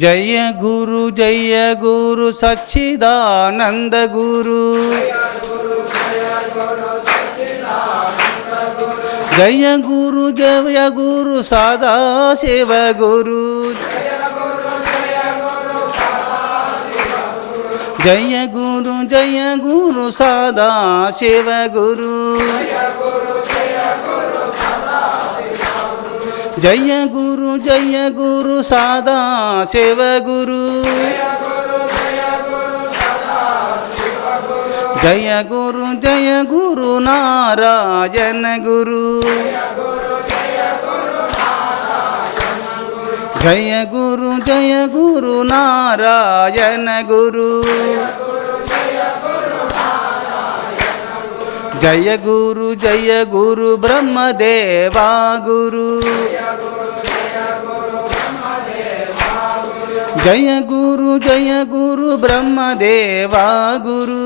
जय गुरु जय गुरु सच्चिदानंद गुरु। जय गुरु जय गुरु सदा शिव गुरु, जय गुरु जय गुरु सदा शिव गुरु। जय गुरु। गुरु जय गुरु सादा शिव गुरु। जय गुरु जय गुरु नारायण गुरु। जय गुरु जय गुरु नारायण गुरु। जय गुरु जय गुरु ब्रह्मदेवा गुरु। जय गुरु जय गुरु ब्रह्म देवा गुरु।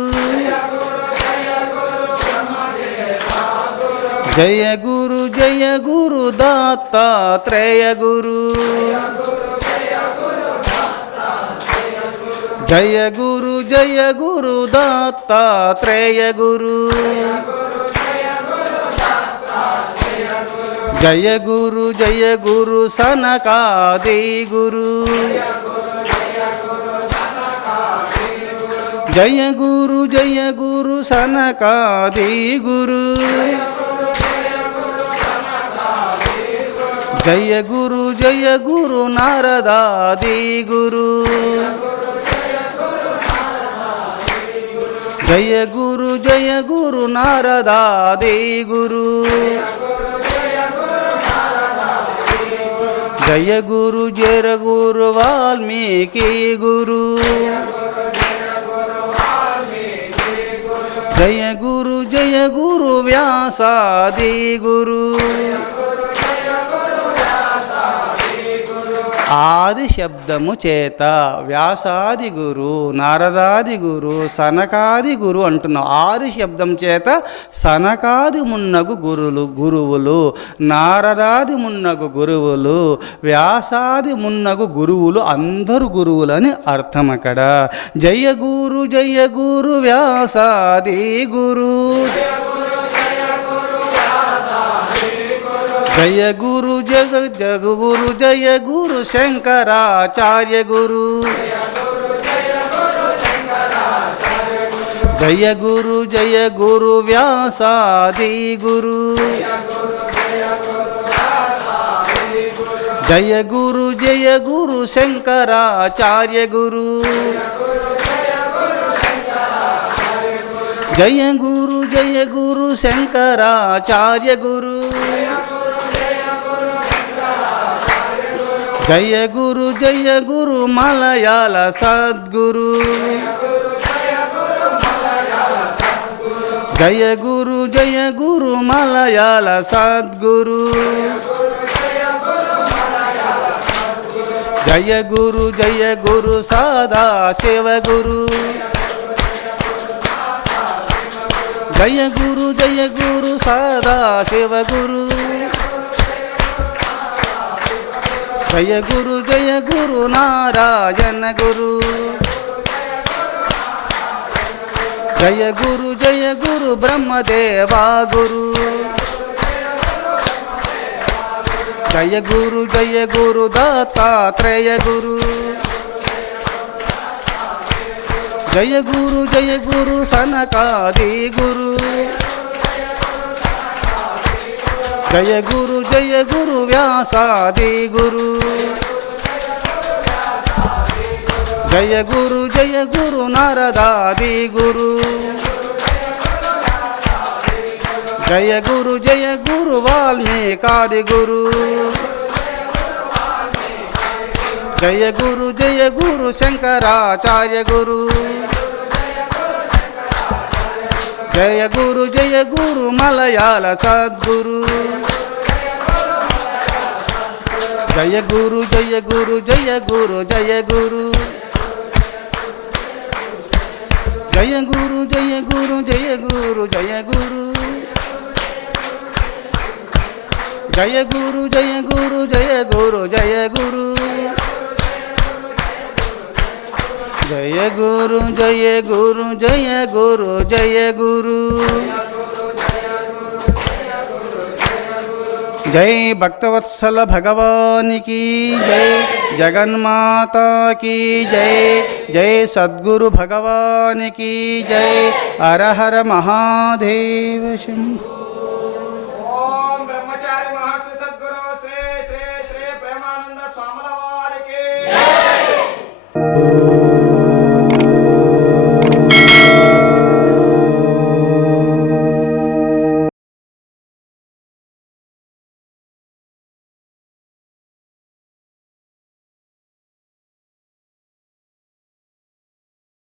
जय गुरु जय गुरु दत्तात्रेय गुरु। जय गुरु जय गुरु दत्तात्रेय गुरु। जय गुरु जय गुरु सनकादि गुरु। జయ గురు జయ గురు సనకాది గురు. జయ గురు జయ గురు నారదాది గురు. జయ గురు జయ గురు నారదాది గురు. జయ గురు జర గురు వాల్మీకి గురు. जय गुरु जय गुरु व्यासादि गुरु ఆది శబ్దము చేత వ్యాసాది గురు నారదాది గురు సనకాది గురు అంటున్నాం. ఆది శబ్దం చేత సనకాది మున్నగు గురులు గురువులు నారదాది మున్నగు గురువులు వ్యాసాది మున్నగు గురువులు అందరు గురువులని అర్థం అక్కడ. జయ గురు జయ గురు వ్యాసాది గురు. जय गुरु जग जग गुरु, जय गुरु शंकराचार्य गुरु। जय गुरु जय गुरु व्यासादि गुरु। जय गुरु जय गुरु शंकराचार्य गुरु। जय गुरु जय गुरु शंकराचार्य गुरु। जय गुरु जय गुरु मलयाल सद्गुरु। जय गुरु जय गुरु मलयाल सद्गुरु। जय गुरु जय गुरु सदा शिव गुरु जय गुरु जय गुरु सदा शिव गुरु జయ గురు జయ గురు నారాయణ గురు. జయ గురు జయ గురు బ్రహ్మదేవా గురు. జయ గురు జయ గురు దత్తాత్రేయ గురు. జయ గురు జయ గురు సనకాది గురు. జయ గురు జయ గురు వ్యాసాది గురు. జయ గురు జయ గురు నారదాది గురు. జయ గురు జయ గురు వాల్మీకాది గురు. జయ గురు జయ గురు శంకరాచార్య గురు. జయ గురు జయ గురు మలయాళ సద్గురు జయ గురు జయ గురు జయ గురు జయ గురు జయ గురు జయ గురు జయ గురు జయ గురు జయ గురు జయ గురు జయ గురు జయ గురు जय गुरु जय गुरु जय गुरु जय गुरु। जय भक्तवत्सल भगवान की जय, जगन्माता की जय जय सद्गुरु भगवान की जय हर हर महादेव शंभु।